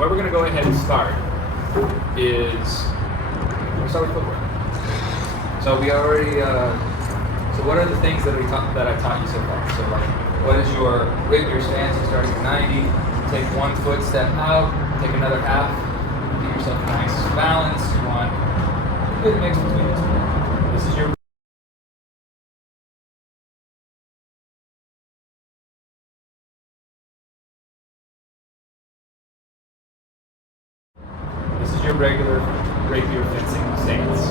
where we're going to go ahead and start is, we'll start with footwork. So we already, so what are the things that I taught you so far? So like, what is your rapier stance? You're starting at 90, take 1 foot, step out, take another half, give yourself a nice balance. You want a good mix between the two. This is your regular rapier fencing stance.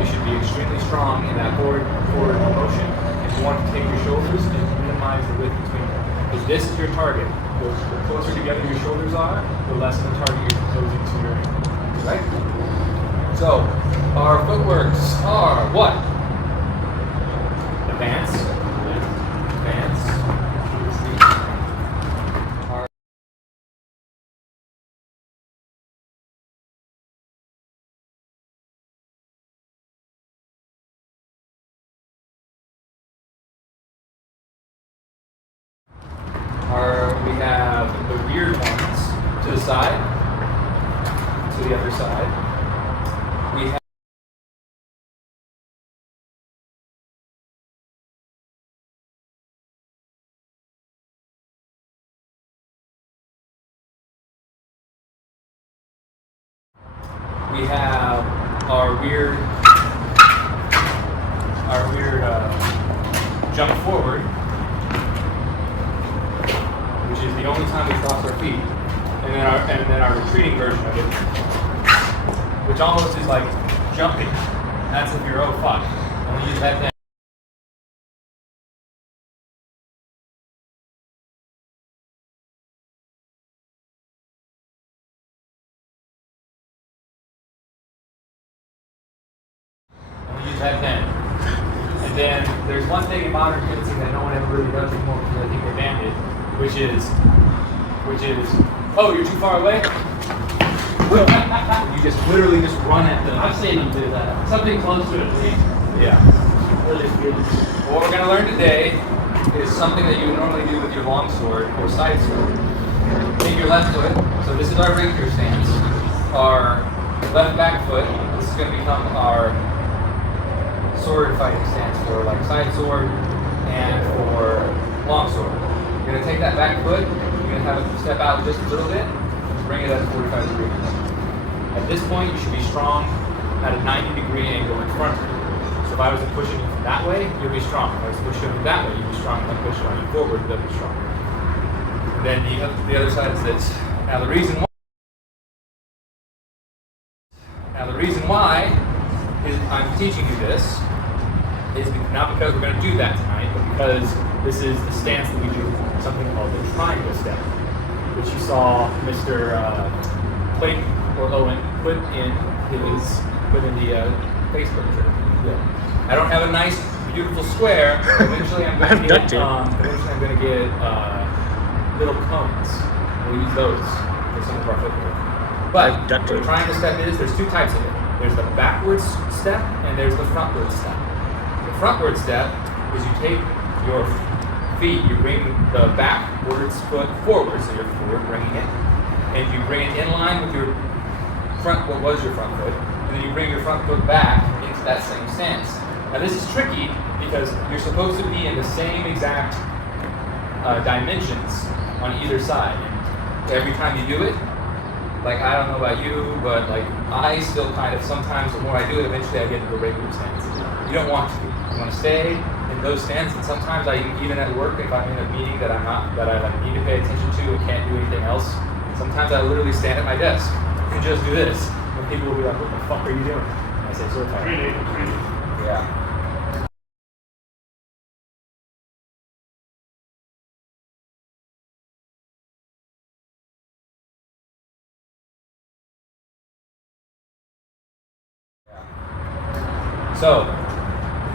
You should be extremely strong in that forward motion. If you want to take your shoulders and minimize the width between them. Because this is your target. The closer together your shoulders are, the less of the target you're proposing to your ankle. Right? So, our footworks are what? Advance. We have the weird ones to the side, to the other side. We have our weird jump forward, which is the only time we cross our feet, and then our retreating version of it, which almost is like jumping. That's if you're, oh fuck, only use that then. And then there's one thing in modern fencing that no one ever really does anymore because I think they banned it, which is, oh, you're too far away? You just literally just run at them. I've seen them do that. Something close to it, please. Yeah. Really good. What we're going to learn today is something that you would normally do with your longsword or side sword. Take your left foot. So this is our rapier stance. Our left back foot. This is going to become our sword fighting stance for like side sword and for longsword. You're going to take that back foot, you're going to have it step out just a little bit, and bring it at 45 degrees. At this point, you should be strong at a 90-degree angle in front of you. So if I was to push you from that way, you'll be strong. If I was to push you that way, you'll be strong. If I push you forward, you'll be strong. And then the other side is this. Now the reason why is I'm teaching you this is not because we're going to do that tonight, but because this is the stance that we do, something called the triangle step, which you saw Mr. Clayton or Owen put in the Facebook trip. Yeah. I don't have a nice, beautiful square. Eventually, I'm going to get little cones. We'll use those for some of our footwork. But what the triangle step is, there's 2 types of it. There's the backwards step and there's the frontward step. The frontward step is you take your feet, you bring the backwards foot forward, so you're forward bringing it, and you bring it in line with your what was your front foot, and then you bring your front foot back into that same stance. Now this is tricky because you're supposed to be in the same exact dimensions on either side. Every time you do it, like, I don't know about you, but like, I still kind of, sometimes the more I do it, eventually I get into a rapier stance. You don't want to. You want to stay in those stances. And sometimes even at work, if I'm in a meeting that I like need to pay attention to and can't do anything else, sometimes I literally stand at my desk and just do this. And people will be like, what the fuck are you doing? And I say, sword fighting. Yeah. So,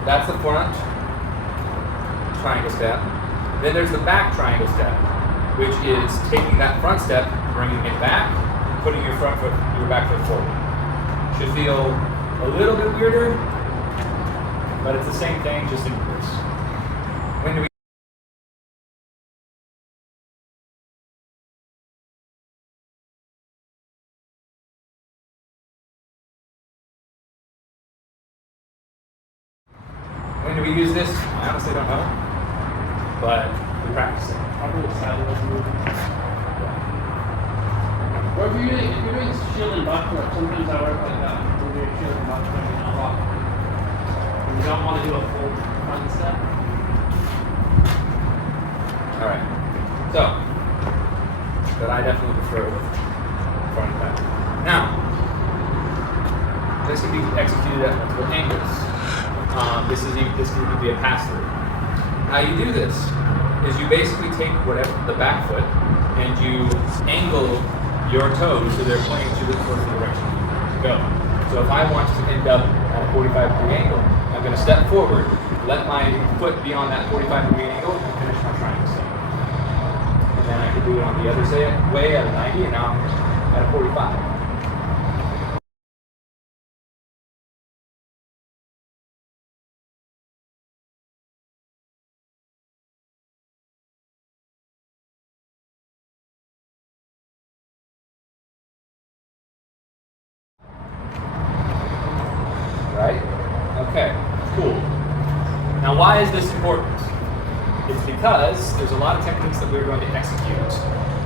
that's the front triangle step. Then there's the back triangle step, which is taking that front step, bringing it back, and putting your back foot forward. Should feel a little bit weirder, but it's the same thing, just in reverse. When do we we use this? I honestly don't know, but we practice it. Probably the sideways movement. Or if you're doing shield and butt work, sometimes I work like that. We'll do a shield and butt work and not rock. And you don't want to do a full front step. Alright. So, but I definitely prefer front and back. Now, this can be executed at multiple angles. This can be a pass-through. How you do this is you basically take whatever the back foot and you angle your toes so they're pointing towards the direction you want to go. So if I want to end up at a 45-degree angle, I'm going to step forward, let my foot be on that 45-degree angle, and finish my triangle step. And then I can do it on the other way at a 90, and now I'm at a 45. Right? Okay, cool. Now why is this important? It's because there's a lot of techniques that we're going to execute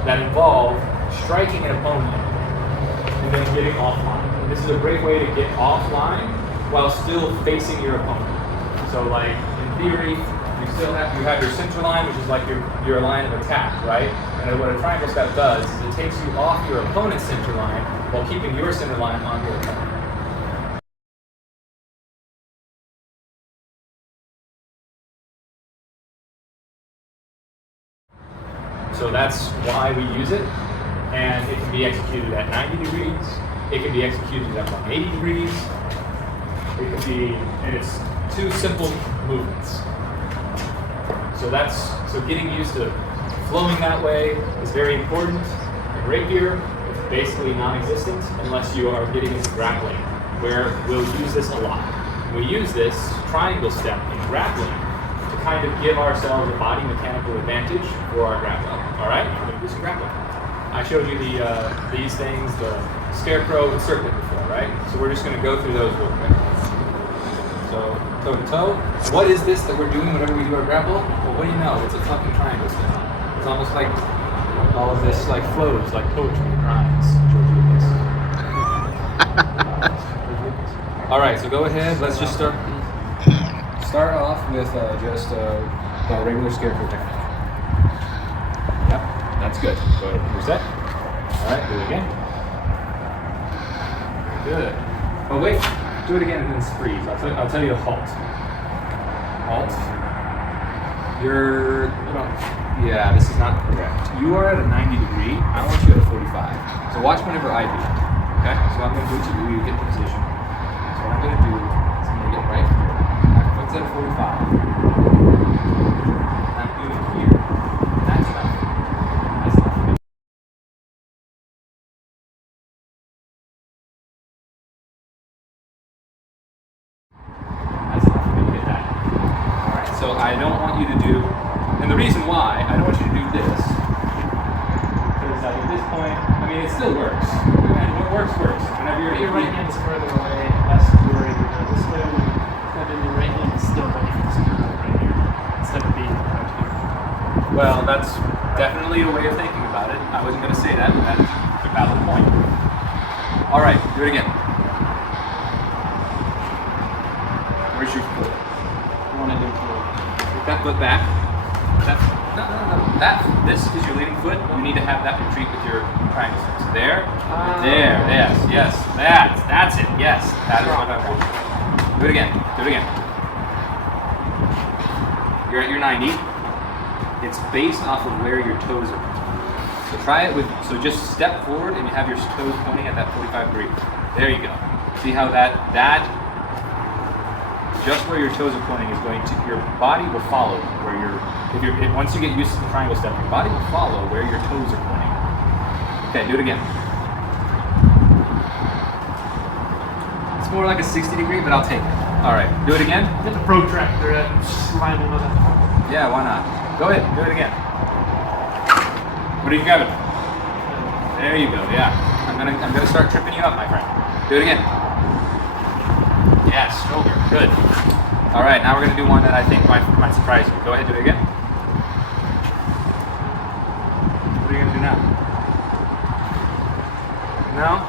that involve striking an opponent and then getting offline. And this is a great way to get offline while still facing your opponent. So like in theory, you have your center line, which is like your line of attack, right? And what a triangle step does is it takes you off your opponent's center line while keeping your center line on your opponent. So that's why we use it, and it can be executed at 90 degrees, it can be executed at 180 degrees, it can be, and it's two simple movements. So getting used to flowing that way is very important. In rapier, it's basically non-existent unless you are getting into grappling, where we'll use this a lot. We use this triangle step in grappling to kind of give ourselves a body mechanical advantage for our grappling. All right, we're going to do some grappling. I showed you these things, the Scarecrow and Serpent before, right? So we're just going to go through those real quick. So toe to toe. What is this that we're doing whenever we do our grapple? Well, what do you know? It's a fucking triangle step. It's almost like all of this like flows like poetry and rhymes. All right, so go ahead. Let's just start off with just a regular Scarecrow technique. Yep, that's good. Go ahead and reset. All right, do it again. Good. Oh wait, do it again and then freeze. I'll tell you to halt. Halt. Yeah, this is not correct. You are at a 90 degree. I want you at a 45. So watch whenever I do it. Okay? So I'm going to do it to you get the position. So what I'm going to do is I'm going to get right here. My foot's at a 45. I'm doing it here. That's enough. That's enough. That's enough. We're going to get that. Alright, so I don't want you to do, and the reason why I don't want you to do this, because at this point, I mean, it still works. And what works. Whenever Your right hand is further away, less worried. This way, when your right hand is still ready for the Scarecrow right here, instead of being out here. Well, that's definitely a way of thinking about it. I wasn't going to say that, but that's a valid point. All right, do it again. Where's your foot? You want to do Take that foot back. This is your leading foot. You need to have that retreat with your triangle steps. There, yes, that's it. Yes, that is what I want. Do it again. You're at your 90. It's based off of where your toes are. So try it so just step forward and you have your toes pointing at that 45 degree. There you go. See how that just where your toes are pointing is your body will follow where once you get used to the triangle step, your body will follow where your toes are pointing. Okay, do it again. It's more like a 60 degree, but I'll take it. All right, do it again. Get the protractor and slide with it. Yeah, why not? Go ahead, do it again. What are you grabbing? There you go. Yeah, I'm gonna start tripping you up, my friend. Do it again. Yes, shoulder. Good. All right, now we're gonna do one that I think might surprise you. Go ahead, do it again. What are you gonna do now? No?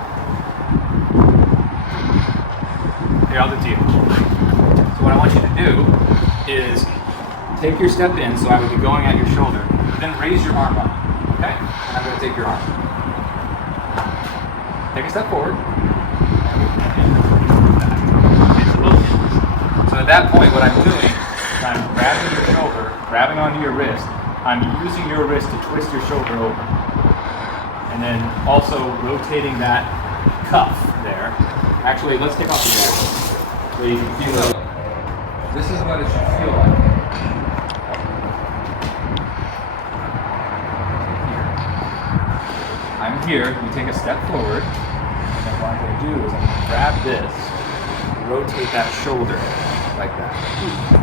Here, I'll do it to you. So what I want you to do is take your step in, so I would be going at your shoulder, then raise your arm up, okay? And I'm gonna take your arm. Take a step forward. So at that point, what I'm doing is I'm grabbing your shoulder, grabbing onto your wrist. I'm using your wrist to twist your shoulder over. And then also rotating that cuff there. Actually, let's take off the wrist so you can feel it. This is what it should feel like. I'm here, you take a step forward, and then what I'm going to do is I'm going to grab this, rotate that shoulder like that.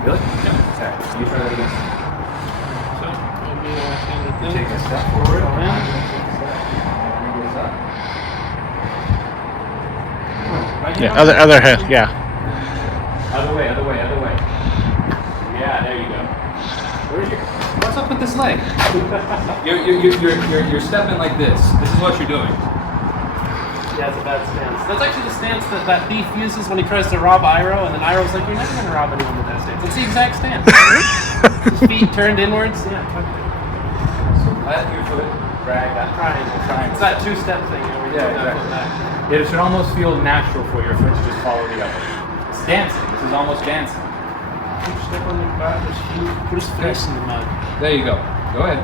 Really? Yeah. Okay. You try that again. So, maybe You take a step forward, and I'm going to take a step, and bring this up. Right Yeah, now? other hand, yeah. Other way, other way, other way. Yeah, there you go. What's up with this leg? You're stepping like this. This is what you're doing. Yeah, it's a bad stance. That's actually the stance that thief uses when he tries to rob Iroh, and then Iroh's like, "You're never going to rob anyone with that stance." It's the exact stance. His feet turned inwards. Yeah. So let your foot drag that triangle. It's that two-step thing. You know, where you Yeah, put that foot exactly. back. It should almost feel natural for your foot to just follow the other. It's dancing. This is almost dancing. Step on the back, put his face in the mud. There you go. Go ahead.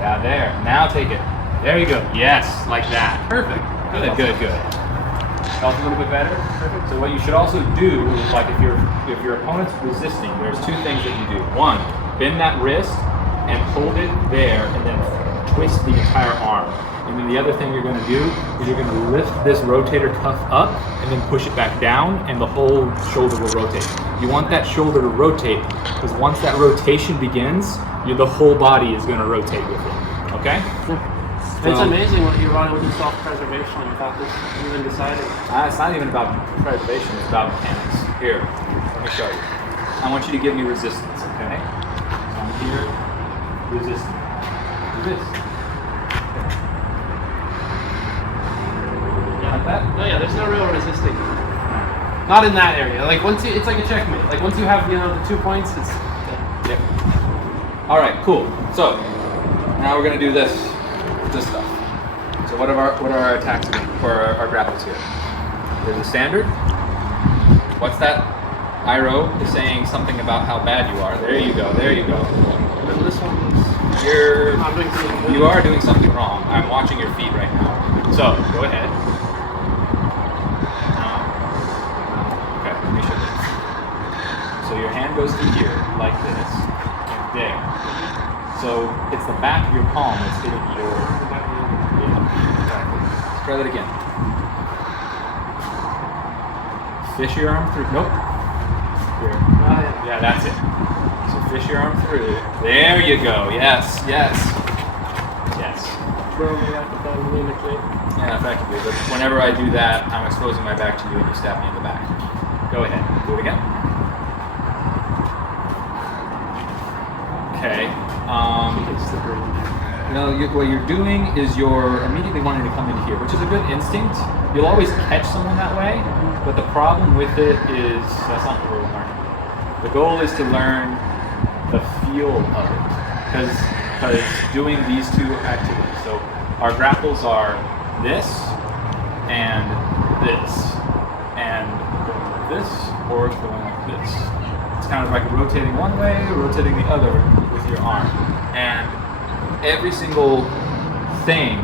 Yeah, there. Now take it. There you go. Yes, like that. Perfect. Good, good, good. Felt a little bit better. Perfect. So what you should also do is, like, if your opponent's resisting, there's two things that you do. One, bend that wrist and hold it there, and then twist the entire arm. And then the other thing you're going to do is you're going to lift this rotator cuff up and then push it back down, and the whole shoulder will rotate. You want that shoulder to rotate, because once that rotation begins, the whole body is going to rotate with it. Okay? It's amazing what you run with self-preservation without this even deciding. It's not even about preservation, it's about mechanics. Here, let me show you. I want you to give me resistance, okay? So I'm here, resisting. Do this. Like that? No, yeah, there's no real resisting. Not in that area. Like once it's like a checkmate. Like once you have, the 2 points, it's. Yep. All right, cool. So now we're gonna do this stuff. So what are our attacks for our grapples here? There's a standard. What's that? Iroh is saying something about how bad you are. There you go. There you go. And then this one is. You are doing something wrong. I'm watching your feet right now. So go ahead. Okay, let me show you. So your hand goes to here, like this, and there. So it's the back of your palm that's hitting your. Yeah, exactly. Let's try that again. Fish your arm through. Nope. Here. Yeah, that's it. So fish your arm through. There you go. Yes, yes, yes. Yeah, effectively. But whenever I do that, I'm exposing my back to you, and you stab me in the back. Go ahead. Do it again. Okay. What you're doing is you're immediately wanting to come in here, which is a good instinct. You'll always catch someone that way, but the problem with it is that's not what we're learning. The goal is to learn the feel of it, because doing these two activities. So our grapples are this and this, and going like this or going like this. It's kind of like rotating one way, rotating the other with your arm, and every single thing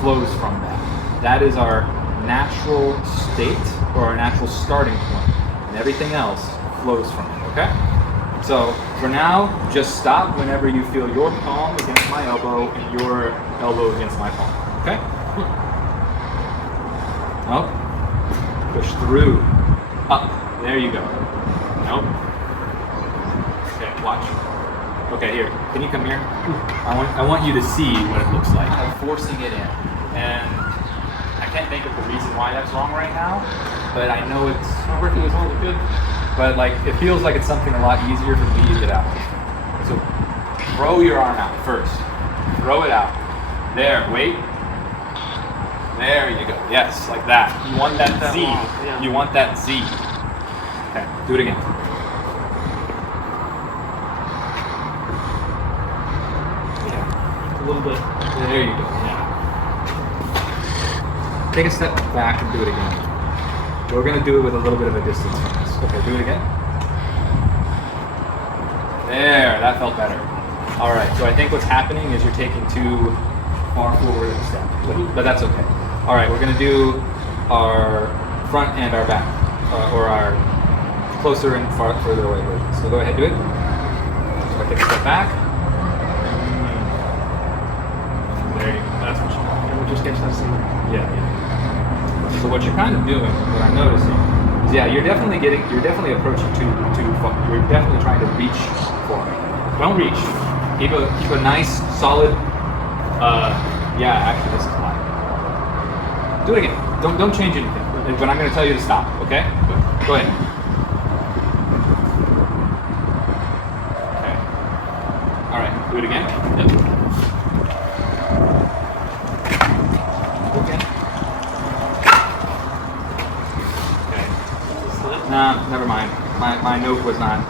flows from that. That is our natural state, or our natural starting point, and everything else flows from it, okay? So for now, just stop whenever you feel your palm against my elbow and your elbow against my palm, okay? Up, push through, up, there you go. Nope. Okay, watch. Okay, here. Can you come here? I want you to see what it looks like. I'm forcing it in. And I can't think of the reason why that's wrong right now. but I know it's Not working as well as it could. but like it feels like it's something a lot easier for me to get out. So throw your arm out first. Throw it out. There, wait. There you go. Yes, like that. You want that Z. Yeah. You want that Z. Okay, do it again. Yeah. A little bit. There you go. Yeah. Take a step back and do it again. We're gonna do it with a little bit of a distance from this. Okay, do it again. There, that felt better. All right, so I think what's happening is you're taking too far forward of the step, but that's okay. All right, we're gonna do our front and our back, or our closer and further away version. So go ahead, do it. So I take a step back. There you go. That's what you want. And we'll just get that somewhere. Yeah. So what you're kind of doing, what I'm noticing, is you're definitely approaching too far. You're definitely trying to reach for me. Don't reach. Keep a nice, solid. Actually, this is fine. Do it again. Don't change anything. But I'm going to tell you to stop. Okay? Go ahead. Okay. All right. Do it again. Yep. Okay. Nah, never mind. My note was not.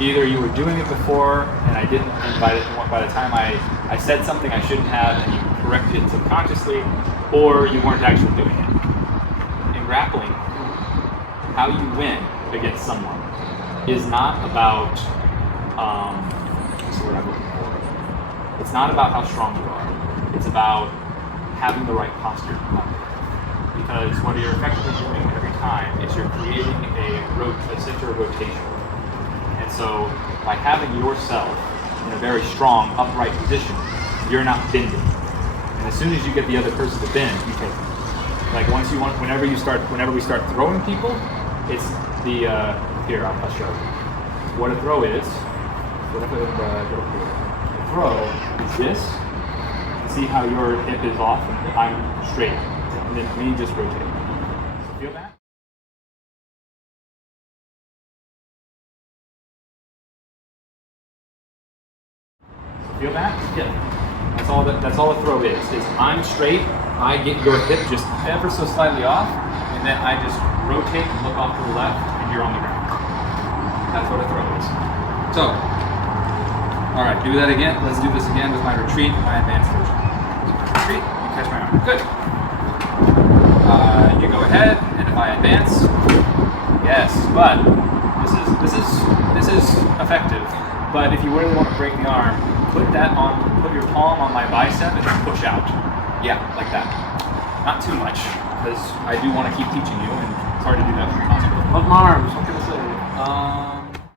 Either you were doing it before and I didn't, and by the time I said something I shouldn't have and you corrected it subconsciously, or you weren't actually doing it. In grappling, how you win against someone is not about what's the word I'm looking for? It's not about how strong you are. It's about having the right posture. Because what you're effectively doing every time is you're creating a center of rotation. And so by having yourself in a very strong, upright position, you're not bending. And as soon as you get the other person to bend, you take them. Like whenever we start throwing people, it's the, here, I'll show you. What a throw is, the throw is this. See how your hip is off and I'm straight. And then me just rotate. So feel that? Feel that? Yeah. That's all a throw is I'm straight, I get your hip just ever so slightly off, and then I just rotate and look off to the left, and you're on the ground. That's what a throw is. So, all right, do that again. Let's do this again with my retreat, my advanced version. Retreat, you catch my arm. Good. You go ahead, and if I advance, yes, but this is effective. But if you really want to break the arm, put your palm on my bicep and just push out. Yeah, like that. Not too much, because I do want to keep teaching you, and it's hard to do that from the hospital. Love my arms, what can I say?